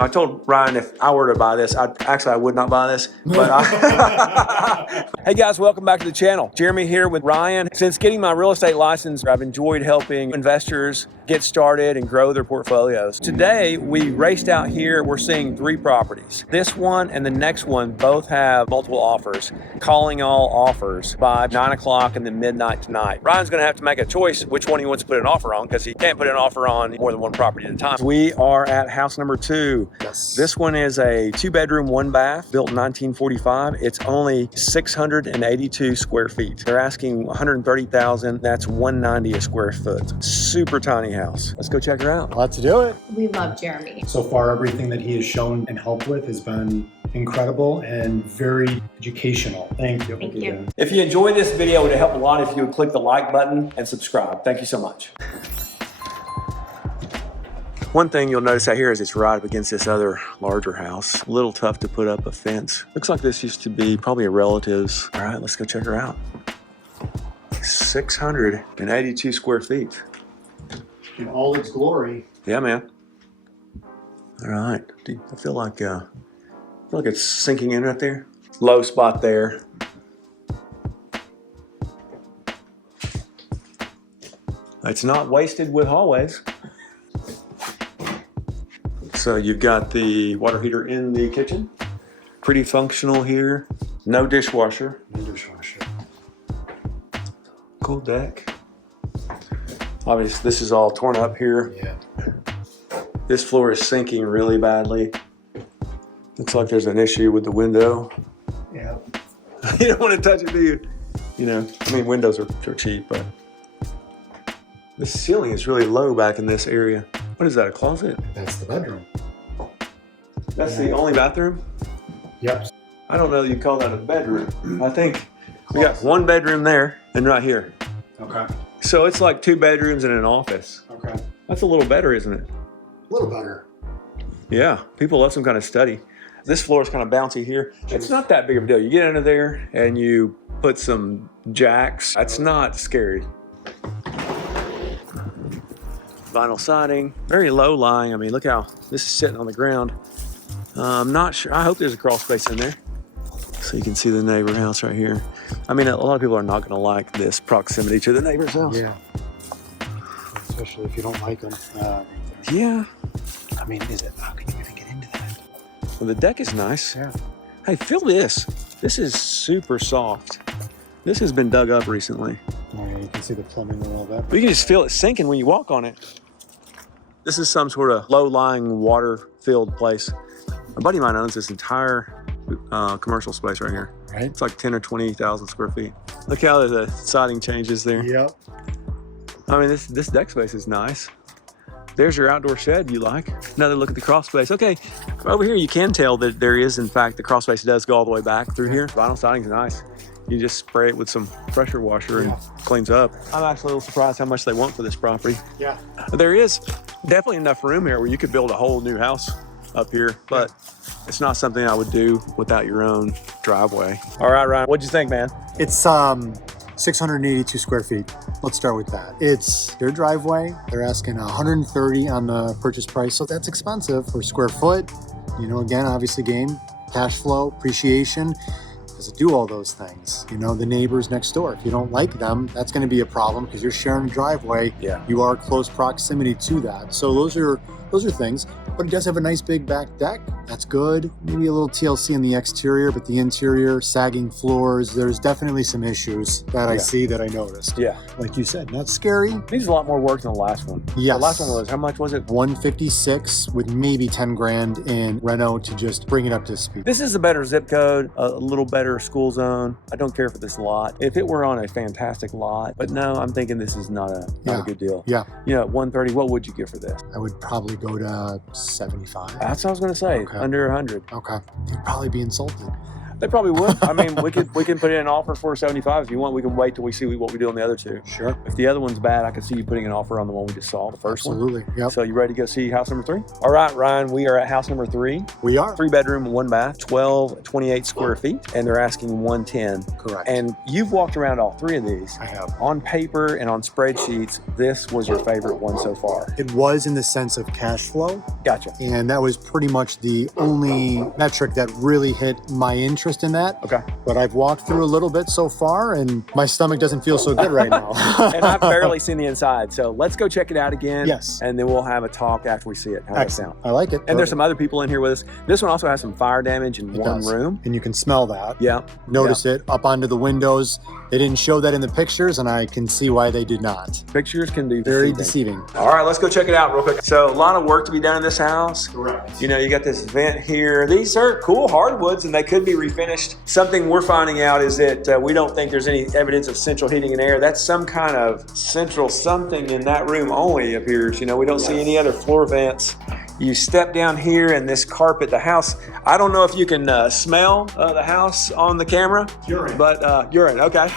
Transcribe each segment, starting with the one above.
I told Ryan if I were to buy this, I would not buy this. But hey guys, welcome back to the channel. Jeremy here with Ryan. Since getting my real estate license, I've enjoyed helping investors get started and grow their portfolios. Today, we raced out here. We're seeing 3 properties. This one and the next one both have multiple offers, calling all offers by 9 o'clock and then midnight tonight. Ryan's gonna have to make a choice which one he wants to put an offer on because he can't put an offer on more than one property at a time. We are at house number 2. Yes. This one is a 2-bedroom, 1-bath, built in 1945. It's only 682 square feet. They're asking $130,000. That's $190 a square foot. Super tiny house. Let's go check her out. Let's do it. We love Jeremy. So far, everything that he has shown and helped with has been incredible and very educational. Thank you. Thank you. If you enjoyed this video, it would help a lot if you would click the like button and subscribe. Thank you so much. One thing you'll notice out here is it's right up against this other larger house. A little tough to put up a fence. Looks like this used to be probably a relative's. All right, let's go check her out. 682 square feet. In all its glory. Yeah, man. All right. I feel like it's sinking in right there. Low spot there. It's not wasted with hallways. So you've got the water heater in the kitchen. Pretty functional here. No dishwasher. No dishwasher. Cool deck. Obviously, this is all torn up here. Yeah. This floor is sinking really badly. Looks like there's an issue with the window. Yeah. You don't want to touch it, do you? You know, I mean, windows are cheap, but the ceiling is really low back in this area. What is that, a closet? That's the bedroom. That's the only bathroom? Yep. I don't know that you call that a bedroom. I think we got 1 bedroom there and right here. Okay. So it's like 2 bedrooms and an office. Okay. That's a little better, isn't it? A little better. Yeah, people love some kind of study. This floor is kind of bouncy here. It's not that big of a deal. You get under there and you put some jacks. That's not scary. Vinyl siding, very low lying. I mean, look how this is sitting on the ground. I'm not sure. I hope there's a crawl space in there. So you can see the neighbor house right here. I mean, a lot of people are not going to like this proximity to the neighbor's house. Yeah. Especially if you don't like them. Yeah. I mean, how can you even get into that? Well, the deck is nice. Yeah. Hey, feel this. This is super soft. This has been dug up recently. Oh, yeah, you can see the plumbing and all that. But you can just feel it sinking when you walk on it. This is some sort of low-lying, water-filled place. A buddy of mine owns this entire commercial space right here. Right. It's like 10 or 20,000 square feet. Look how the siding changes there. Yep. I mean, this deck space is nice. There's your outdoor shed you like. Another look at the crawl space. Okay, over here you can tell that there is, in fact, the crawl space does go all the way back through here. Vinyl siding's nice. You just spray it with some pressure washer and cleans up. I'm actually a little surprised how much they want for this property. Yeah. There is definitely enough room here where you could build a whole new house up here, but it's not something I would do without your own driveway. All right, Ryan, what'd you think, man? It's 682 square feet. Let's start with that. It's their driveway. They're asking 130 on the purchase price, so that's expensive for square foot. You know, again, obviously game, cash flow, appreciation. Does it do all those things? You know, the neighbors next door, if you don't like them, that's going to be a problem because you're sharing a driveway. Yeah. You are close proximity to that. So those are things, but it does have a nice big back deck. That's good. Maybe a little TLC in the exterior, but the interior, sagging floors, there's definitely some issues that I see that I noticed. Yeah. Like you said, not scary. Needs a lot more work than the last one. Yes. The last one was, how much was it? 156 with maybe 10 grand in reno to just bring it up to speed. This is a better zip code, a little better school zone. I don't care for this lot. If it were on a fantastic lot, but no, I'm thinking this is not a good deal. Yeah. You know, 130, what would you give for this? I would probably go to 75. That's what I was gonna say, Okay. under 100. Okay. You'd probably be insulted. They probably would. I mean, we can put in an offer for 75 if you want. We can wait till we see what we do on the other two. Sure. If the other one's bad, I can see you putting an offer on the one we just saw, the first Absolutely. one. Yep. So you ready to go see house number 3? All right, Ryan, we are at house number 3. We are. 3 bedroom, 1 bath, 28 square feet, and they're asking 110. Correct. And you've walked around all 3 of these. I have. On paper and on spreadsheets, this was your favorite one so far. It was in the sense of cash flow. Gotcha. And that was pretty much the only metric that really hit my interest in that. Okay. But I've walked through a little bit so far and my stomach doesn't feel so good right now. And I've barely seen the inside. So let's go check it out again. Yes. And then we'll have a talk after we see it. How does that sound? I like it. And there's some other people in here with us. This one also has some fire damage in It one does. room. And you can smell that. Yeah. Notice it up onto the windows. They didn't show that in the pictures and I can see why they did not. Pictures can be Very deceiving. All right, let's go check it out real quick. So a lot of work to be done in this house. Correct. You know, you got this vent here. These are cool hardwoods and they could be refinished. Something we're finding out is that we don't think there's any evidence of central heating and air. That's some kind of central something in that room only appears. You know, we don't see any other floor vents. You step down here and this carpet, the house, I don't know if you can smell the house on the camera. Urine. But urine, okay.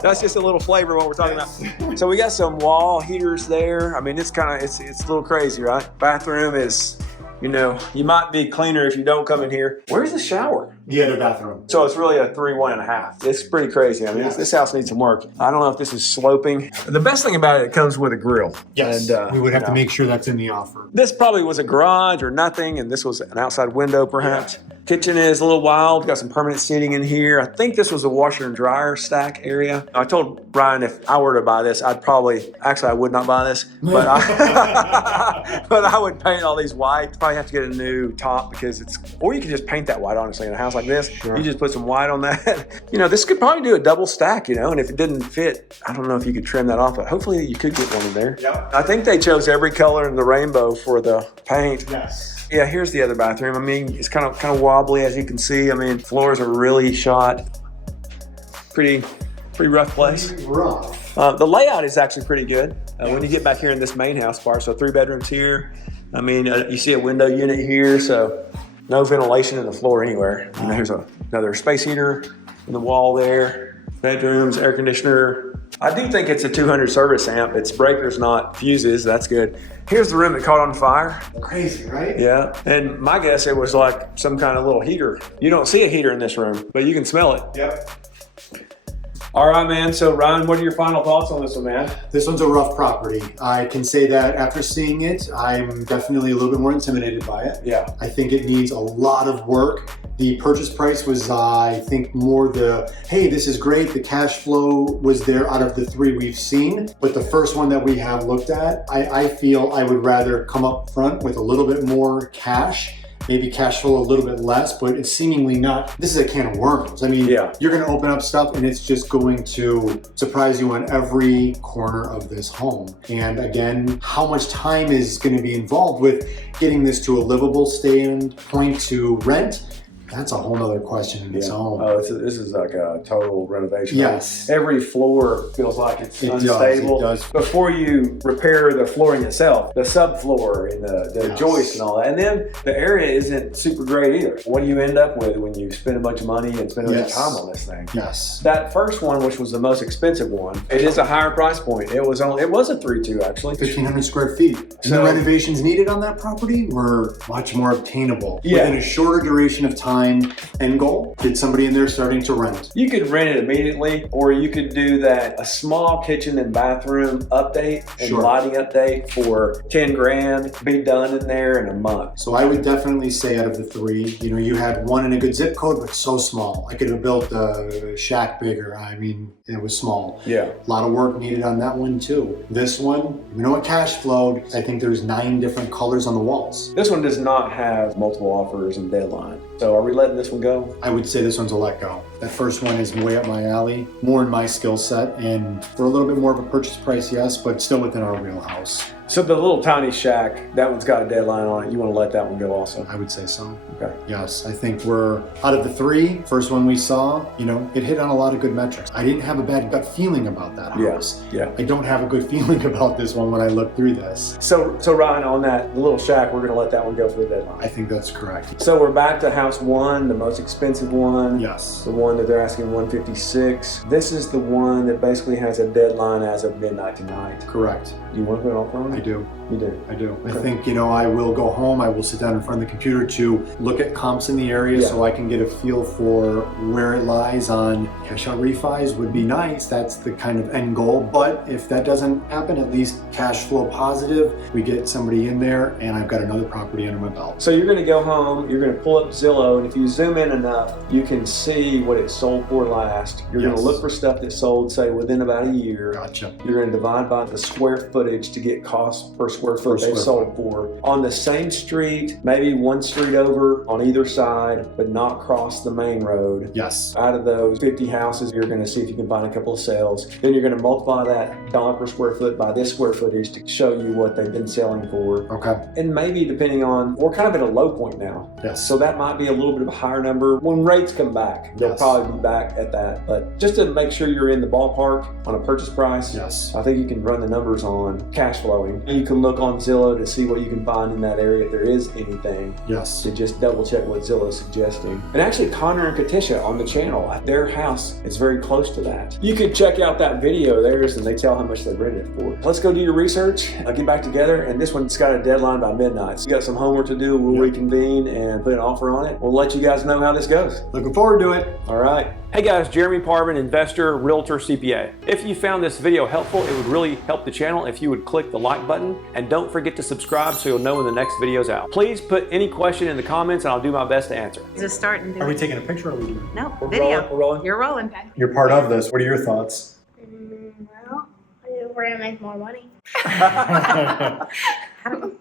That's just a little flavor of what we're talking about. So we got some wall heaters there. I mean, it's a little crazy, right? Bathroom is, you know, you might be cleaner if you don't come in here. Where's the shower? The other bathroom. So it's really a 3, 1.5. It's pretty crazy. I mean, this house needs some work. I don't know if this is sloping. The best thing about it comes with a grill. Yes, and, we would have to make sure that's in the offer. This probably was a garage or nothing, and this was an outside window perhaps. Yeah. Kitchen is a little wild. Got some permanent seating in here. I think this was a washer and dryer stack area. I told Brian if I were to buy this, I would not buy this, but but I would paint all these white. Probably have to get a new top because or you could just paint that white, honestly, in a house like this. Sure. You just put some white on that. You know, this could probably do a double stack, you know, and if it didn't fit, I don't know if you could trim that off, but hopefully you could get one in there. Yep. I think they chose every color in the rainbow for the paint. Yes. Yeah, here's the other bathroom. I mean, it's kind of wobbly, as you can see. I mean, floors are really shot. Pretty rough place. Pretty rough. The layout is actually pretty good. When you get back here in this main house part, so 3 bedrooms here. I mean, you see a window unit here, so no ventilation in the floor anywhere. And there's another space heater in the wall there. Bedrooms, air conditioner. I do think it's a 200 service amp. It's breakers, not fuses. That's good. Here's the room that caught on fire. Crazy, right? Yeah, and my guess it was like some kind of little heater. You don't see a heater in this room, but you can smell it. Yep. All right, man. So Ryan, what are your final thoughts on this one, man? This one's a rough property. I can say that after seeing it, I'm definitely a little bit more intimidated by it. Yeah. I think it needs a lot of work. The purchase price was, I think, more hey, this is great. The cash flow was there out of the 3 we've seen. But the first one that we have looked at, I feel I would rather come up front with a little bit more cash, maybe cash flow a little bit less, but it's seemingly not. This is a can of worms. I mean, You're gonna open up stuff and it's just going to surprise you on every corner of this home. And again, how much time is gonna be involved with getting this to a livable standpoint to rent? That's a whole nother question in its own. Oh, this is like a total renovation. Yes. Every floor feels like it's unstable. It does. Before you repair the flooring itself, the subfloor and the joist and all that. And then the area isn't super great either. What do you end up with when you spend a bunch of money and spend a bunch of time on this thing? Yes. That first one, which was the most expensive one, it is a higher price point. It was a 3.2 actually. 1,500 square feet. And the renovations needed on that property were much more obtainable. Within a shorter duration of time. End goal, get somebody in there starting to rent. You could rent it immediately, or you could do a small kitchen and bathroom update and lighting update for 10 grand, be done in there in a month. So I would definitely say out of the 3, you know, you had one in a good zip code, but so small. I could have built the shack bigger. I mean, it was small. Yeah. A lot of work needed on that one too. This one, we know it cash flowed. I think there's 9 different colors on the walls. This one does not have multiple offers and deadline. So are we letting this one go? I would say this one's a let go. That first one is way up my alley, more in my skill set, and for a little bit more of a purchase price, yes, but still within our wheelhouse. So the little tiny shack, that one's got a deadline on it. You want to let that one go also? I would say so. Okay. Yes, I think we're out of the three. First one we saw, you know, it hit on a lot of good metrics. I didn't have a bad gut feeling about that house. Yeah. I don't have a good feeling about this one when I look through this. So Ryan, on that little shack, we're going to let that one go for the deadline. I think that's correct. So we're back to house one, the most expensive one. Yes. The one that they're asking 156. This is the one that basically has a deadline as of midnight tonight. Correct. Do you want to put an offer on it? I do. You do? I do. Okay. I think, you know, I will go home, I will sit down in front of the computer to look at comps in the area so I can get a feel for where it lies on cash out refis would be nice. That's the kind of end goal. But if that doesn't happen, at least cash flow positive, we get somebody in there and I've got another property under my belt. So you're going to go home, you're going to pull up Zillow, and if you zoom in enough, you can see what it sold for last. You're going to look for stuff that sold, say, within about a year. Gotcha. You're going to divide by the square footage to get cost per square foot they sold for. On the same street, maybe one street over on either side, but not cross the main road. Yes. Out of those 50 houses, you're going to see if you can find a couple of sales. Then you're going to multiply that dollar per square foot by this square footage to show you what they've been selling for. Okay. And maybe depending on, we're kind of at a low point now. Yes. So that might be a little bit of a higher number. When rates come back, they'll probably be back at that. But just to make sure you're in the ballpark on a purchase price, yes, I think you can run the numbers on cash flowing. And you can look on Zillow to see what you can find in that area if there is anything. Yes. To just double check what Zillow is suggesting. And actually Connor and Katisha on the channel, their house is very close to that. You could check out that video of theirs and they tell how much they rented it for. Let's go do your research. I'll get back together, and this one's got a deadline by midnight. So you got some homework to do. We'll reconvene and put an offer on it. We'll let you guys know how this goes. Looking forward to it. All right. Hey guys, Jeremy Parvin, investor, realtor, CPA. If you found this video helpful, it would really help the channel if you would click the like button, and don't forget to subscribe so you'll know when the next video's out. Please put any question in the comments and I'll do my best to answer. Just start and do Are we it. taking a picture or are we doing? No, We're video. rolling, we're rolling. You're rolling. You're part of this. What are your thoughts? Well, we're gonna make more money.